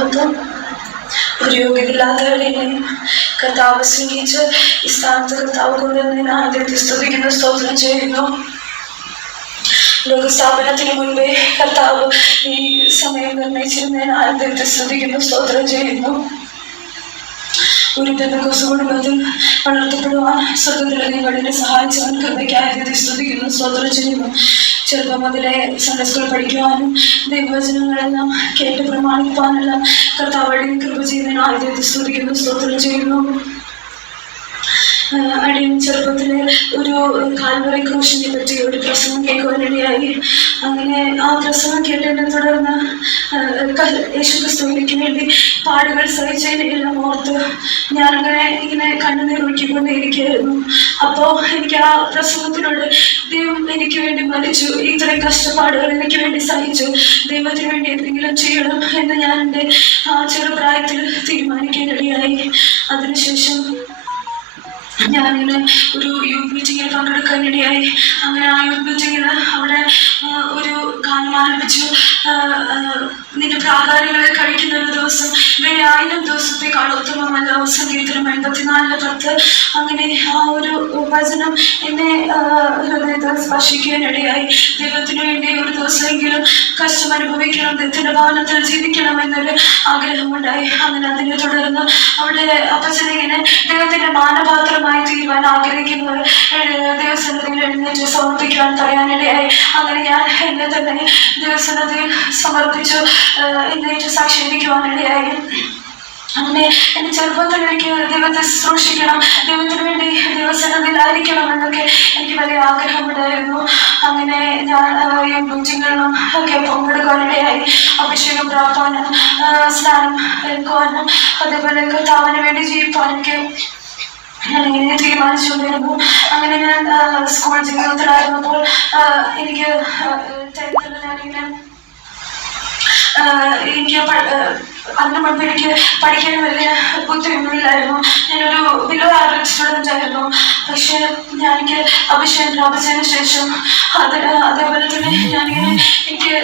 മഹത്വം. ഒരു യോഗ്യതയില്ലാത്തവരെയും കർത്താവ് സ്നേഹിച്ച് ഈ സ്ഥാനത്ത് കർത്താവ് കൊണ്ടുവന്നതിന് ആദ്യത്തെ സ്തുതിക്കുന്ന സ്തോത്രം ചെയ്യുന്നു. ലോകസ്ഥാപനത്തിന് മുൻപേ കർത്താവ് ഈ സമയം നിർണയിച്ചിരുന്നതിന് ആദ്യത്തെ സ്തുതിക്കുന്ന സ്തോത്രം ചെയ്യുന്നു. ഒരു പെന്തക്കോസ്ത് കുടുംബത്തിൽ വളർത്തപ്പെടുവാൻ സ്വർഗത്തിലെ ദൈവത്തിനെ സഹായിച്ചവൻ കൃപയ്ക്ക് ആദ്യത്തെ സ്തുതിക്കുന്നു സ്തോത്രം ചെയ്യുന്നു. ചെറുപ്പം മുതലേ സൺഡേ സ്കൂൾ പഠിക്കുവാനും ദൈവവചനങ്ങളെല്ലാം കേട്ട് പ്രമാണിക്കുവാനെല്ലാം കർത്താവ് കൃപ ചെയ്തതിന് ആദ്യത്തെ സ്തുതിക്കുന്നു സ്തോത്രം ചെയ്യുന്നു. അടിയൻ ചെറുപ്പത്തിലെ ഒരു കാൽവറി ക്രൂശിനെ പറ്റി ഒരു പ്രസംഗം കേൾക്കുവാനിടയായി. അങ്ങനെ ആ പ്രസംഗം കേട്ടതിനെ തുടർന്ന് യേശുക്രിസ്തുവിലേക്ക് വേണ്ടി പാടുകൾ സഹിച്ചതിനെല്ലാം ഓർത്ത് ഞാനങ്ങനെ ഇങ്ങനെ കണ്ണുനീർ ഒഴുക്കിക്കൊണ്ടേയിരിക്കുകയായിരുന്നു. അപ്പോൾ എനിക്ക് ആ പ്രസംഗത്തിനോട് ദൈവം എനിക്ക് വേണ്ടി മരിച്ചു, ഇത്രയും കഷ്ടപ്പാടുകൾ എനിക്ക് വേണ്ടി സഹിച്ചു, ദൈവത്തിന് വേണ്ടി എന്തെങ്കിലും ചെയ്യണം എന്ന് ഞാൻ എൻ്റെ ചെറുപ്രായത്തിൽ തീരുമാനിക്കാനിടയായി. അതിനുശേഷം ഞാനിങ്ങനെ ഒരു യൂത്ത് മീറ്റിങ്ങിൽ പങ്കെടുക്കാനിടയായി. അങ്ങനെ ആ യൂത്ത് മീറ്റിങ്ങിൽ അവിടെ ഒരു ഗാനം ആരംഭിച്ചു. നിന്റെ പ്രാകാരങ്ങളിൽ കഴിക്കുന്ന ഒരു ദിവസം വേറെ 1000 ദിവസത്തേക്കാൾ ഉത്തമമല്ല. സങ്കീർത്തനം 84:10. അങ്ങനെ ആ ഒരു വചനം എന്നെ ഹൃദയത്തെ സ്പർശിക്കാനിടയായി. ദൈവത്തിന് വേണ്ടി ഒരു ദിവസമെങ്കിലും കഷ്ടം അനുഭവിക്കണം, ദൈവത്തിന്റെ ഭവനത്തിൽ ജീവിക്കണം എന്നൊരു ആഗ്രഹമുണ്ടായി. അങ്ങനെ അതിനെ തുടർന്ന് അവിടെ അപ്പച്ചനെ ഇങ്ങനെ ദൈവത്തിന്റെ മാനപാത്രമായി തീരുവാൻ ആഗ്രഹിക്കുന്നവർ ദൈവസന്നിധിയിൽ എഴുന്നേറ്റ് സമർപ്പിക്കുവാൻ പറയാനിടയായി. അങ്ങനെ ഞാൻ എന്നെ തന്നെ ദൈവസന്നിധിയിൽ സമർപ്പിച്ചു എഴുന്നേറ്റ് സാക്ഷീകരിക്കുവാനിടയായി. അങ്ങനെ എൻ്റെ ചെറുപ്പത്തിൽ എനിക്ക് ദൈവത്തെ ശുശ്രൂഷിക്കണം, ദൈവത്തിന് വേണ്ടി ദൈവസന്നിധിയിലായിരിക്കണം എന്നൊക്കെ എനിക്ക് വലിയ ആഗ്രഹമുണ്ടായിരുന്നു. അങ്ങനെ ഞാൻ മീറ്റിങ്ങുകളിലും ഒക്കെ പങ്കെടുക്കാനിടയായി. അഭിഷേകം പ്രാർത്ഥിക്കാനും സ്നാനം എടുക്കുവാനും അതേപോലെ കർത്താവിന് വേണ്ടി ജീവിക്കാനൊക്കെ ഞാനിങ്ങനെ തീരുമാനിച്ചുകൊണ്ടിരുന്നു. അങ്ങനെ ഞാൻ സ്കൂൾ ജീവിതത്തിലായിരുന്നപ്പോൾ എനിക്ക് 10th ഞാനിങ്ങനെ അതിന് മുൻപ് എനിക്ക് പഠിക്കാൻ വലിയ ബുദ്ധിമുട്ടില്ലായിരുന്നു. ഞാനൊരു ബിലോ ആവറേജ് സ്റ്റുഡൻ്റ് ആയിരുന്നു. പക്ഷേ എനിക്ക് അഭിഷേകം പ്രാപിച്ചതിന് ശേഷം അതേപോലെ തന്നെ ഞാനിങ്ങനെ എനിക്ക്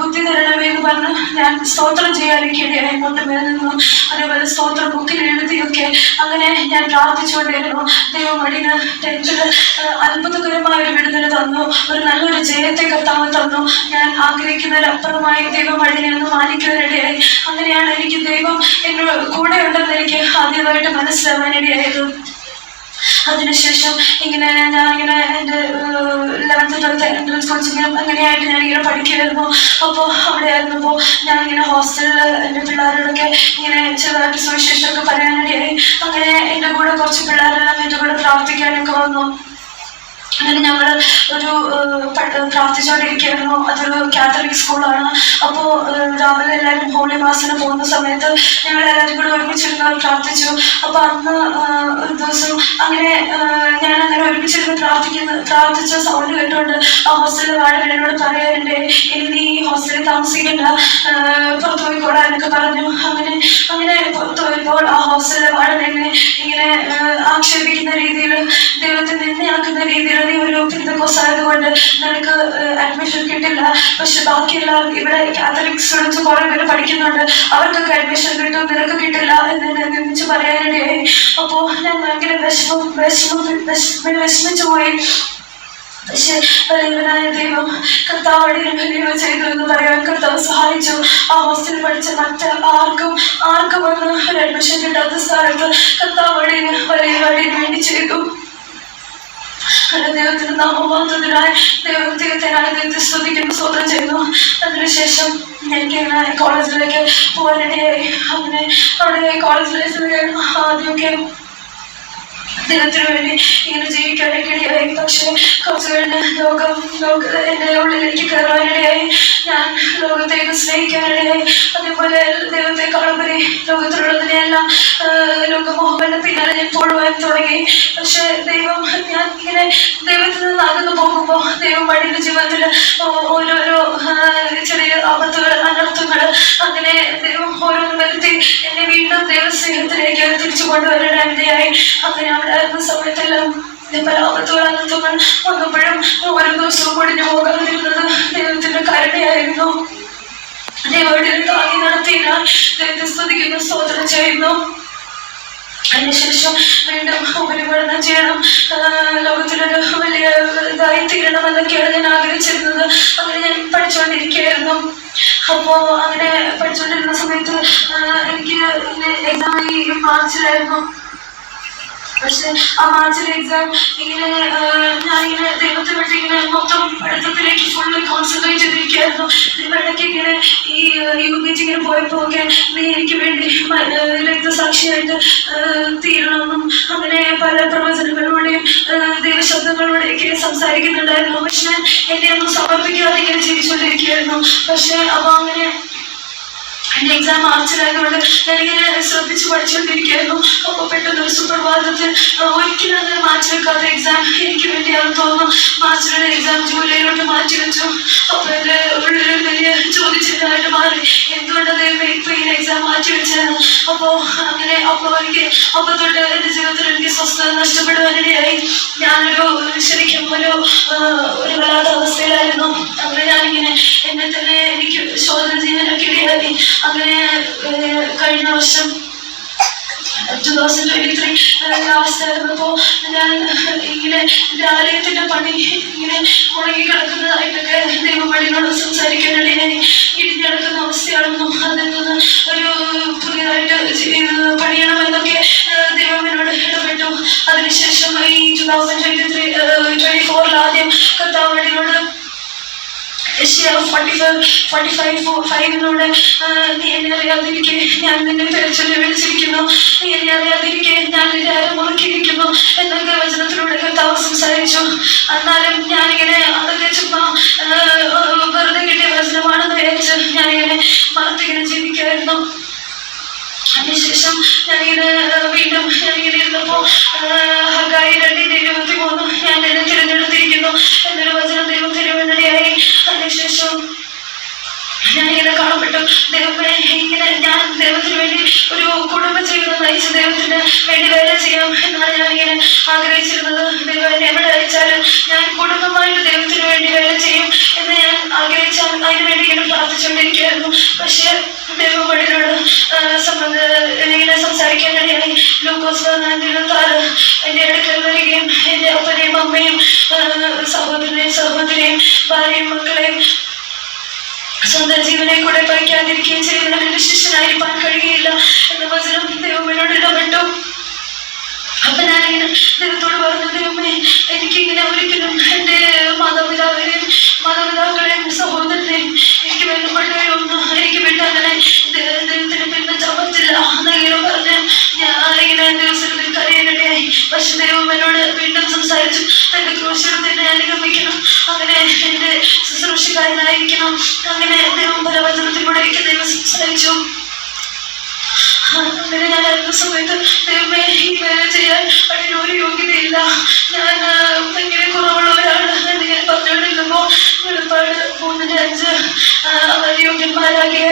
ബുദ്ധി തരണമേ എന്ന് പറഞ്ഞ് ഞാൻ സ്തോത്രം ചെയ്യാനിടയായി. അങ്ങോട്ട് മേൽ നിന്നും അതേപോലെ സ്തോത്രം ബുക്കിൽ എഴുതിയൊക്കെ അങ്ങനെ ഞാൻ പ്രാർത്ഥിച്ചുകൊണ്ടിരുന്നു. ദൈവം അടിന് 10th അത്ഭുതകരമായ ഒരു വിടുതൽ തന്നു, ഒരു നല്ലൊരു ജയത്തെ കർത്താവ് തന്നു. ഞാൻ ആഗ്രഹിക്കുന്നതിനപ്പുറമായി ദൈവം അടിനെ ഒന്ന് മാനിക്കുവാനിടയായി. അങ്ങനെയാണ് എനിക്ക് ദൈവം എന്നോട് കൂടെ ഉണ്ടെന്ന് എനിക്ക് ആദ്യമായിട്ട് മനസ്സിലാവാനിടയായത്. അതിനുശേഷം ഇങ്ങനെ ഞാനിങ്ങനെ എൻ്റെ 11th 12th എൻട്രൻസ് കോച്ചിങ്ങിനും അങ്ങനെയായിട്ട് ഞാനിങ്ങനെ പഠിക്കുമായിരുന്നു. അപ്പോൾ അവിടെ ആയിരുന്നപ്പോൾ ഞാനിങ്ങനെ ഹോസ്റ്റലിൽ എൻ്റെ പിള്ളേരോടൊക്കെ ഇങ്ങനെ ചെറുതായിട്ട് സുവിശേഷമൊക്കെ പറയാനിടയായി. അങ്ങനെ എൻ്റെ കൂടെ കുറച്ച് പിള്ളേരെല്ലാം എൻ്റെ കൂടെ പ്രാർത്ഥിക്കാനൊക്കെ വന്നു. അങ്ങനെ ഞങ്ങൾ ഒരു പ്രാർത്ഥിച്ചുകൊണ്ടിരിക്കുകയായിരുന്നു. അതൊരു കാത്തലിക് സ്കൂളാണ്. അപ്പോൾ രാവിലെ എല്ലാവരും ഹോളി മാസിന് പോകുന്ന സമയത്ത് ഞങ്ങൾ എല്ലാവരും കൂടെ ഒരുമിച്ചിരുന്ന് പ്രാർത്ഥിച്ചു. അപ്പോൾ അന്ന് ഒരു ദിവസം അങ്ങനെ ഞാനങ്ങനെ ഒരുമിച്ചിരുന്ന് പ്രാർത്ഥിച്ച സൗണ്ട് കേട്ടുകൊണ്ട് ആ ഹോസ്റ്റലിലെ വാർഡൻ എന്നോട് പറയാറുണ്ട്, ഇനി നീ ഈ ഹോസ്റ്റലിൽ താമസിക്കണ്ട, പുറത്തു പോയിക്കോളാം എന്നൊക്കെ പറഞ്ഞു. അങ്ങനെ പുറത്തു പോയപ്പോൾ ആ ഹോസ്റ്റലിലെ വാർഡൻ എന്നെ ഇങ്ങനെ ആക്ഷേപിക്കുന്ന രീതിയിൽ, ദൈവത്തെ നിന്നെയാക്കുന്ന രീതിയിൽ, നീ ഒരു പെന്തക്കോസ്ത് ആയതുകൊണ്ട് നിനക്ക് അഡ്മിഷൻ കിട്ടില്ല, പക്ഷെ ബാക്കിയുള്ള ഇവിടെ കാത്തലിക് സ്റ്റുഡൻസ് കുറെ പേര് പഠിക്കുന്നുണ്ട്, അവർക്കൊക്കെ അഡ്മിഷൻ കിട്ടും, നിനക്ക് കിട്ടില്ല എന്ന് നിർമ്മിച്ച് പറയാനിടയായി. അപ്പോൾ ഞാൻ ഭയങ്കര വിഷമിച്ചു പോയി. പക്ഷെ വലിയവനായ ദൈവം കർത്താവ് വലിയ ചെയ്തു എന്ന് പറയാൻ കർത്താവ് സഹായിച്ചു. ആ ഹോസ്റ്റലിൽ പഠിച്ച ആർക്കും വന്ന് ഒരു അഡ്മിഷൻ കിട്ടാത്ത സ്ഥലത്ത് കർത്താവ് വലിയ വേണ്ടി ചെയ്തു. ദൈവത്തിന് നാമമാത്രത്തിനായി ദൈവത്തെ സ്തുതിക്കുന്നു, സ്തോത്രം ചെയ്യുന്നു. അതിനുശേഷം എനിക്കിങ്ങനെ കോളേജിലേക്ക് പോകാനിടയായി. അങ്ങനെ അവിടെ കോളേജ് ലൈഫിൽ ആദ്യമൊക്കെ ദൈവത്തിന് വേണ്ടി ഇങ്ങനെ ജീവിക്കാനൊക്കെ ഇടയായി. പക്ഷെ കുറച്ച് കഴിഞ്ഞ് ലോകം എൻ്റെ ഉള്ളിലേക്ക് കയറാനിടയായി. ഞാൻ ലോകത്തെ സ്നേഹിക്കാനിടയായി. അതേപോലെ ദൈവത്തെ കളപരി ലോകത്തിലുള്ളതിനെയെല്ലാം ലോകമോഹന്റെ പിന്നാലെ ഞാൻ പോടുവാൻ തുടങ്ങി. പക്ഷെ ഞാൻ ഇങ്ങനെ ദൈവത്തിൽ നിന്ന് അകന്നു പോകുമ്പോൾ ദൈവം വഴിയുടെ ജീവിതത്തിൽ ഓരോരോ ചെറിയ ആപത്തുകൾ, അനർത്ഥങ്ങൾ, അങ്ങനെ ദൈവം ഓരോന്ന് വരുത്തി എന്നെ വീണ്ടും ദൈവസ്നേഹത്തിലേക്ക് തിരിച്ചു കൊണ്ടുവരാനിടയായി. അങ്ങനെ അവിടെ ആയിരുന്ന സമയത്തെല്ലാം പല ആപത്തുകൾ, അനർത്ഥങ്ങൾ വന്നപ്പോഴും ഓരോ ദിവസവും ഒടിഞ്ഞു പോകാതിരുന്നത് ദൈവത്തിന്റെ കരുണയായിരുന്നു. ദൈവത്തിൽ താങ്ങി നടത്തിയതിനാൽ ദൈവത്തെ സ്തുതിക്കുന്നു, സ്തോത്രം ചെയ്യുന്നു. അതിനുശേഷം വീണ്ടും ഉപരിപഠനം ചെയ്യണം, ലോകത്തിലൊരു വലിയ ഇതായി തീരണം എന്നൊക്കെയാണ് ഞാൻ ആഗ്രഹിച്ചിരുന്നത്. അങ്ങനെ ഞാൻ പഠിച്ചുകൊണ്ടിരിക്കുകയായിരുന്നു. അപ്പോൾ അങ്ങനെ പഠിച്ചുകൊണ്ടിരുന്ന സമയത്ത് എനിക്ക് എക്സാം ഈ മാർച്ചിലായിരുന്നു. പക്ഷെ ആ മാർച്ചിലെ എക്സാം ഇങ്ങനെ ഞാനിങ്ങനെ ദൈവത്തെ പറ്റി ഇങ്ങനെ മൊത്തം പഠിത്തത്തിലേക്ക് ഫുള്ള് കോൺസെൻട്രേറ്റ് ചെയ്തിരിക്കുകയായിരുന്നു. ഇടയ്ക്ക് ഇങ്ങനെ ഈ UPG ഇങ്ങനെ പോയപ്പോൾ ഒക്കെ നീ എനിക്ക് വേണ്ടി രക്തസാക്ഷിയായിട്ട് തീരണമെന്നും അങ്ങനെ പല പ്രവചനങ്ങളിലൂടെയും ദൈവശബ്ദങ്ങളിലൂടെയൊക്കെ സംസാരിക്കുന്നുണ്ടായിരുന്നു. പക്ഷെ എന്നെ ഒന്നും സമർപ്പിക്കാതെ ഇങ്ങനെ ജീവിച്ചുകൊണ്ടിരിക്കുകയായിരുന്നു. പക്ഷെ അപ്പോൾ അങ്ങനെ എൻ്റെ എക്സാം മാർച്ചിലായതുകൊണ്ട് ഞാനിങ്ങനെ ശ്രദ്ധിച്ച് പഠിച്ചുകൊണ്ടിരിക്കുകയായിരുന്നു. അപ്പോൾ പെട്ടെന്ന് ഒരു സുപ്രഭാതത്തിൽ ഒരിക്കലും അങ്ങനെ മാറ്റി വെക്കാത്ത എക്സാം എനിക്ക് വേണ്ടിയാണെന്ന് തോന്നുന്നു മാർച്ചിലുള്ള എക്സാം ജൂലൈയിലോട്ട് മാറ്റി വെച്ചു. അപ്പോൾ എൻ്റെ ഉള്ളിൽ വലിയ ചോദിച്ചിട്ടായിട്ട് മാറി, എന്തുകൊണ്ടത് ഇപ്പോൾ ഈ എക്സാം മാറ്റി വെച്ചാണ്. അപ്പോൾ അങ്ങനെ അപ്പോൾ എനിക്ക് അപ്പോൾ തൊട്ട് എൻ്റെ ജീവിതത്തിൽ എനിക്ക് സ്വസ്ഥത നഷ്ടപ്പെടുവാനിടയായി. ഞാനൊരു ശരിക്കും ഒരു വല്ലാത്ത അവസ്ഥയിലായിരുന്നു. അങ്ങനെ ഞാനിങ്ങനെ എന്നെ തന്നെ എനിക്ക് ശോധന ചെയ്യാനൊക്കെ ഇടയായി. അങ്ങനെ കഴിഞ്ഞ വർഷം 2023 ലാസ്റ്റ് ആയിരുന്നപ്പോൾ ഞാൻ ഇങ്ങനെ എൻ്റെ ആലയത്തിൻ്റെ പണി ഇങ്ങനെ മുടങ്ങി കിടക്കുന്നതായിട്ടൊക്കെ ദൈവമണിയോട് സംസാരിക്കാനിടയായി. ഇടിഞ്ഞിടക്കുന്ന അവസ്ഥയാണെന്നും അതിൽ നിന്ന് ഒരു പുതിയതായിട്ട് പണിയണമെന്നൊക്കെ ദൈവമനോട് ഇടപെട്ടു. അതിനുശേഷം ഈ 2024 ആദ്യം കർത്താവിനോട് Isaiah 45:5 നീ എന്നെ അറിയാതിരിക്കെ ഞാൻ നിന്നെ പേരിച്ചൊല്ലി വിളിച്ചിരിക്കുന്നു, നീ എന്നെ അറിയാതിരിക്കെ ഞാൻ നിന്റെ ആരെ മുറുക്കിയിരിക്കുന്നു എന്നൊക്കെ വചനത്തിലൂടെ കർത്താവ് സംസാരിച്ചു. എന്നാലും ഞാനിങ്ങനെ അതൊക്കെ ചുമ്മാ വെറുതെ കിട്ടിയ വചനമാണെന്ന് വിചാരിച്ച് ഞാനിങ്ങനെ മറത്തിങ്ങനെ ജീവിക്കുമായിരുന്നു. അതിനുശേഷം ഞാനിങ്ങനെ വീണ്ടും ഞാനിങ്ങനെ ഇരുന്നപ്പോൾ ഹഗായി 2:23 ഞാൻ എന്നെ തിരഞ്ഞെടുത്തിരിക്കുന്നു എന്നൊരു വചനം ദൈവം തിരുവനന്തപുരയായി. അതിനുശേഷം ഞാനിങ്ങനെ കാണപ്പെട്ടു. ദൈവമേ, ഇങ്ങനെ ഞാൻ ദൈവത്തിന് വേണ്ടി ഒരു കുടുംബജീവിതം നയിച്ച് ദൈവത്തിന് വേണ്ടി വേല ചെയ്യാം എന്നാണ് ഞാനിങ്ങനെ ആഗ്രഹിച്ചിരുന്നത്. ദൈവം എന്നെ എവിടെ അയച്ചാലും ഞാൻ കുടുംബമായിട്ട് ദൈവത്തിന് വേണ്ടി വേല ചെയ്യും എന്ന് ഞാൻ ആഗ്രഹിച്ചാൽ അതിനുവേണ്ടി ഇങ്ങനെ പ്രാർത്ഥിച്ചുകൊണ്ടിരിക്കുകയായിരുന്നു. പക്ഷെ ദൈവമണിയോട് ഇങ്ങനെ സംസാരിക്കാനിടയായി. ലൂക്കോസ് 9:26 എൻ്റെ അടുക്കൽ വരികയും എൻ്റെ അപ്പനെയും അമ്മയും സഹോദരനെയും സഹോദരിയും ഭാര്യയും മക്കളെയും സ്വന്തം ജീവനെ കൂടെ പറിക്കാതിരിക്കുകയും ചെയ്യുന്ന എൻ്റെ ശിഷ്യനായിരിക്കാൻ കഴിയുകയില്ല എന്ന വചനം ദൈവമനോട് ഇടപെട്ടു. അപ്പൊ ഞാനിങ്ങനെ ദൈവത്തോട് പറഞ്ഞു, ദൈവമേ, എനിക്കിങ്ങനെ ഒരിക്കലും എൻ്റെ മാതാപിതാക്കളെയും സഹോദരനെയും എനിക്ക് വേണ്ടപ്പെട്ടവരൊന്നും എനിക്ക് വിട്ട് അങ്ങനെ ദൈവത്തിന് പിന്തുണച്ചാൻ പറ്റില്ല എന്നിങ്ങനെ പറഞ്ഞ് ഞാനിങ്ങനെ ദിവസത്തിൽ കരയാനിടയായി. പക്ഷെ ദൈവം എന്നോട് വീണ്ടും സംസാരിച്ചു, എൻ്റെ ക്രൂശിനെ അനുഗമിക്കണം, അങ്ങനെ എൻ്റെ ശുശ്രൂഷക്കാരനായിരിക്കണം. അങ്ങനെ ദൈവം പല വചനത്തിലൂടെ എനിക്ക് ദൈവം സംസാരിച്ചു. അങ്ങനെ ഞാൻ അറിയുന്ന സമയത്ത് ദൈവമേ, ഈ വേല ചെയ്യാൻ അതിനൊരു യോഗ്യതയില്ല, ഞാൻ ഭയങ്കര കുറവുള്ളവരാണ് എന്ന് ഞാൻ പറഞ്ഞുകൊണ്ടിരുന്നപ്പോൾ വെളിപ്പാട് 3:5 അവർ യോഗ്യന്മാരാകിയ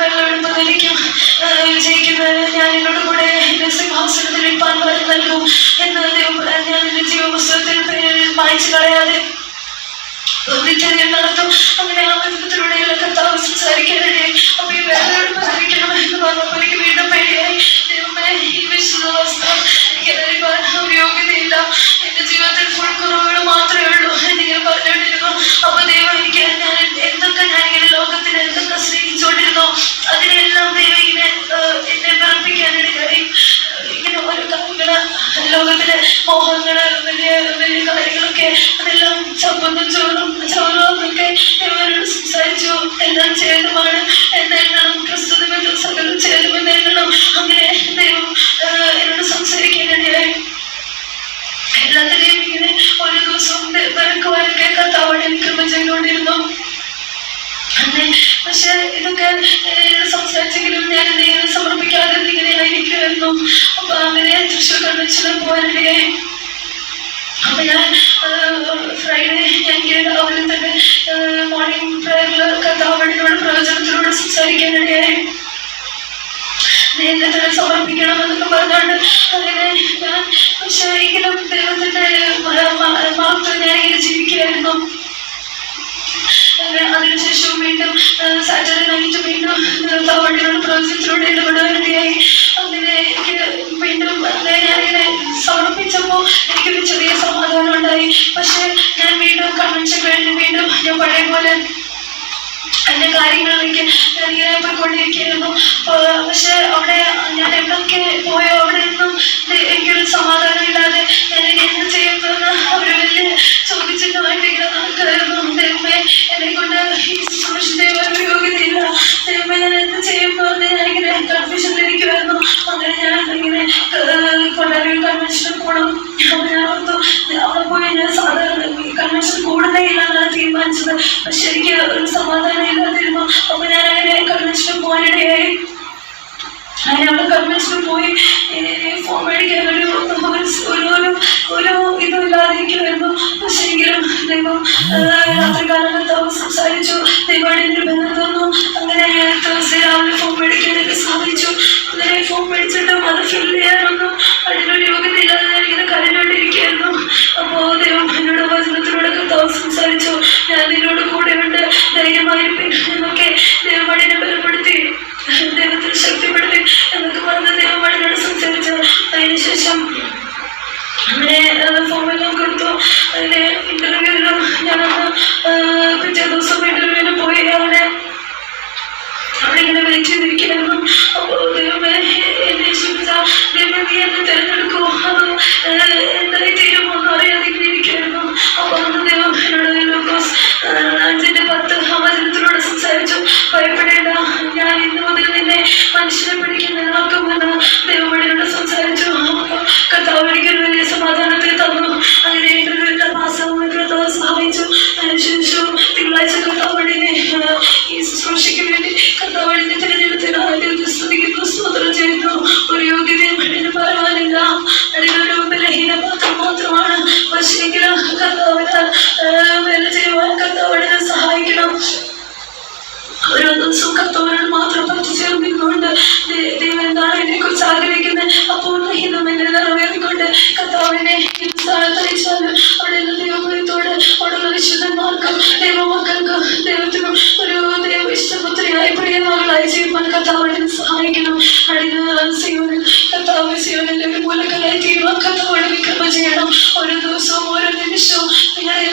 വെള്ളമെടുപ്പതിലേക്കും വിജയിക്കുന്നതിന് ഞാൻ എന്നോട് കൂടെ എൻ്റെ സിംഹാസനത്തിൽ ഇരിപ്പാൻ വരം നൽകും എന്ന് ദൈവം ഞാൻ എൻ്റെ ജീവപുസ്തകത്തിൽ മായ്ച്ചു കളയാതെ നിത്യതയിൽ നടത്തും. അങ്ങനെ ആ വചനത്തിലൂടെ കർത്താവ് സംസാരിക്കാനിടയായി. അപ്പൊ ഈ വേദനെടുപ്പതിരിക്കണം എന്ന് പറഞ്ഞപ്പോൾ എനിക്ക് വീണ്ടും പേടിയായി. ദൈവമേ, ഈ വിശുദ്ധ വസ്ത്രം എനിക്ക് ധരിപ്പാൻ ഒരു യോഗ്യതയില്ല, എന്റെ ജീവിതത്തിൽ ഫുൾ കുറവുകൾ മാത്രമേ ഉള്ളൂ എന്നിങ്ങനെ പറഞ്ഞുകൊണ്ടിരുന്നു. അപ്പൊ ദൈവം എനിക്ക് ഞാനിങ്ങനെ ലോകത്തിന് എന്തൊക്കെ സ്നേഹിച്ചുകൊണ്ടിരുന്നോ അതിനെല്ലാം ദൈവം ഇങ്ങനെ എന്നെ വിറപ്പിക്കാനിടയായി. ഇങ്ങനെ ഓരോ കാര്യങ്ങള്, ലോകത്തിലെ മോഹങ്ങള്, വലിയ വലിയ കാര്യങ്ങളൊക്കെ അതെല്ലാം ചപ്പന്നും ചോറുമൊക്കെ ദൈവനോട് സംസാരിച്ചു. എല്ലാം ചേരുമാണ് എന്നെണ്ണം, ക്രിസ്തു നിമിത്തം സകലം ചേരുമെന്ന് എണ്ണണം. അങ്ങനെ ദൈവം എന്നോട് സംസാരിക്കാനിടയായി. എല്ലാത്തിനെയും ഇങ്ങനെ ഓരോ ദിവസവും വെറുക്കുവാനൊക്കെ കർത്താവോട് കൃപ ചെയ്തുകൊണ്ടിരുന്നു. പക്ഷെ ഇതൊക്കെ സംസാരിച്ചെങ്കിലും ഞാൻ എന്തെങ്കിലും സമർപ്പിക്കാതെ ഇങ്ങനെ ആയിരിക്കുമായിരുന്നു. അപ്പൊ അങ്ങനെ തൃശ്ശൂർ കൺവെൻഷന് പോകാനിടയായി. അപ്പൊ ഞാൻ ഫ്രൈഡേ എനിക്ക് രാവിലെ തന്നെ മോർണിംഗ് പ്രയറില് കർത്താവിനോട് പ്രവചനത്തിലൂടെ സംസാരിക്കാനിടയായി. എന്നെ തന്നെ സമർപ്പിക്കണം എന്നൊക്കെ പറഞ്ഞുകൊണ്ട് അങ്ങനെ ഞാൻ പക്ഷെ എങ്കിലും ദൈവത്തിന്റെ മാത്രം ഞാൻ ഇങ്ങനെ ജീവിക്കുകയായിരുന്നു. അതിനുശേഷം വീണ്ടും സാറ്റർഡേ പക്ഷെ ഞാൻ വീണ്ടും കൺവെൻഷൻ കഴിഞ്ഞ് വീണ്ടും ഞാൻ പഴയ പോലെ എൻ്റെ കാര്യങ്ങളിലേക്ക് ഇങ്ങനെ പോയിക്കൊണ്ടിരിക്കുകയായിരുന്നു. പക്ഷെ അവിടെ ഞാൻ എവിടെയൊക്കെ പോയോ അവിടെ നിന്നും എനിക്കൊരു സമാധാനം ഇല്ലാതെ ഞാൻ എന്ത് ചെയ്യുമെന്ന് അവർ വലിയ ചോദിച്ചിട്ടുമായിട്ട് ഇങ്ങനെ നടക്കുമായിരുന്നു. ദൈവമേ, എന്നെ കൊണ്ട് ഈ ശുശ്രൂഷ ചെയ്യാൻ ഒരു യോഗ്യതയില്ല. ദൈവമേ, ഞാൻ എന്ത് ചെയ്യുമ്പോൾ ഞാനിങ്ങനെ കൺഫ്യൂഷനിലിരിക്കുമായിരുന്നു. അങ്ങനെ ഞാൻ ഇങ്ങനെ കൊണ്ടാലും കൺവെൻഷനിൽ പോകണം. അപ്പോൾ ഞാൻ ഓർത്തു അവിടെ പോയി ഞാൻ സാധാരണ കൺവെൻഷൻ കൂടുന്നേ ഇല്ലെന്നാണ് തീരുമാനിച്ചത്. പക്ഷെ എനിക്ക് ഒരു സമാധാനം ഇല്ലാതിരുന്നു. അപ്പോൾ ഞാൻ അങ്ങനെ കൺവെൻഷനിൽ പോകാനിടയായി. അങ്ങനെ അവിടെ കൺവെൻഷനിൽ പോയി ഫോൺ മേടിക്കാൻ ഒരു ഇതും ഇല്ലാതിരിക്കുമായിരുന്നു. പക്ഷെ എങ്കിലും ദൈവം രാത്രികാലത്ത് സംസാരിച്ചു. ദൈവം എൻ്റെ ബന്ധം തന്നു. അങ്ങനെ ദിവസം രാവിലെ ഫോൺ മേടിക്കാനൊക്കെ സാധിച്ചു. അങ്ങനെ ഫോൺ മേടിച്ചിട്ടും അത് ഫില്ല് ചെയ്യാനൊന്നും അതിനൊരു യോഗ്യത ഇല്ലാതെ ഞാനിങ്ങനെ കരഞ്ഞുകൊണ്ടിരിക്കുകയായിരുന്നു. അപ്പോൾ ദൈവം എന്നോട് വചനത്തിലൂടെ സംസാരിച്ചു. ഞാൻ നിന്നോട് കൂടെയുണ്ട്, ധൈര്യമായിരിക്കും എന്നൊക്കെ ദൈവമടിനെ ബലപ്പെടുത്തി, ദൈവത്തിൽ ശക്തിപ്പെടുത്തി എന്നൊക്കെ പറഞ്ഞ് ദൈവമടിനോട് സംസാരിച്ചു. അതിനുശേഷം അങ്ങനെ ഫോമെല്ലാം കൊടുത്തു. അതിന് ഇന്റർവ്യൂവിലും ഞാനന്ന് പിറ്റേ ദിവസം ഇന്റർവ്യൂവിന് പോയി അവിടെ ഇങ്ങനെ വെയിറ്റ് ചെയ്തിരിക്കുകയായിരുന്നു. അപ്പോൾ ദൈവമേ, എന്നെ ശിപ്പിച്ച ദൈവം നീ എന്നെ തിരഞ്ഞെടുക്കുമോ അതോ എന്തായി തീരുമോ എന്ന് അറിയാതെ ഇങ്ങനെ ഇരിക്കുകയായിരുന്നു. അപ്പോൾ അന്ന് ദൈവം എന്നോട് ലൂക്കോസ് 5:10 വചനത്തിലൂടെ സംസാരിച്ചു. ഭയപ്പെടേണ്ട, ഞാൻ ഇന്ന് മുതൽ നിന്നെ മനുഷ്യനെ പിടിക്കുന്നതിനാക്കുമെന്ന് ദൈവമടിനോട് സംസാരിച്ചു. കർത്താവ് എനിക്കൊരു വലിയ സമാധാനത്തിൽ തന്നു. അങ്ങനെ ഇന്റർവ്യൂവിന്റെ പാസ്സാവുന്ന കർത്താവ് സഹായിച്ചു. അതിനുശേഷം തിങ്കളാഴ്ച കർത്താവടിനെ ഈ ശുശ്രൂഷയ്ക്ക് വേണ്ടി കർത്താവടിനെ തിരഞ്ഞെടുത്തതിന് സ്തുതിക്കുന്നു, സ്തോത്രം ചെയ്യുന്നു. ഒരു യോഗ്യതയും അതിന് പറയാനില്ല. അതിനൊരു ബലഹീന പാത്രം മാത്രമാണ്. പക്ഷേങ്കിലും കർത്താവിനാൽ വേല ചെയ്യുവാൻ കർത്താവടിനെ സഹായിക്കണം. ഓരോ ദിവസവും കർത്താവിനോട് മാത്രം പറ്റിച്ചേർന്നിരുന്നുകൊണ്ട് ദൈവം എന്താണ് എന്നെ കുറിച്ച് ആഗ്രഹിക്കുന്നത് അപ്പോൾ ഹിതം എന്നെ നിറവേറിക്കൊണ്ട് കർത്താവിനെ തയ്ച്ചാലും അവിടെ നിന്ന് ദൈവത്തോട് അവിടെയുള്ള വിശുദ്ധന്മാർക്കും ദൈവമക്കൾക്കും ദൈവത്തിനും ഒരു ദൈവ ഇഷ്ടപുത്രിയായി പ്രിയമാകളായി ചെയ്യുവാൻ കർത്താവിനെ സഹായിക്കണം. അടിന് സിയോനിൽ കർത്താവ് സിയോനിൽ ഒരു മൂലക്കലായി തീരുവാൻ കർത്താവിനെ കൃപ ചെയ്യണം. ഓരോ ദിവസവും ഓരോ നിമിഷവും നിങ്ങളെ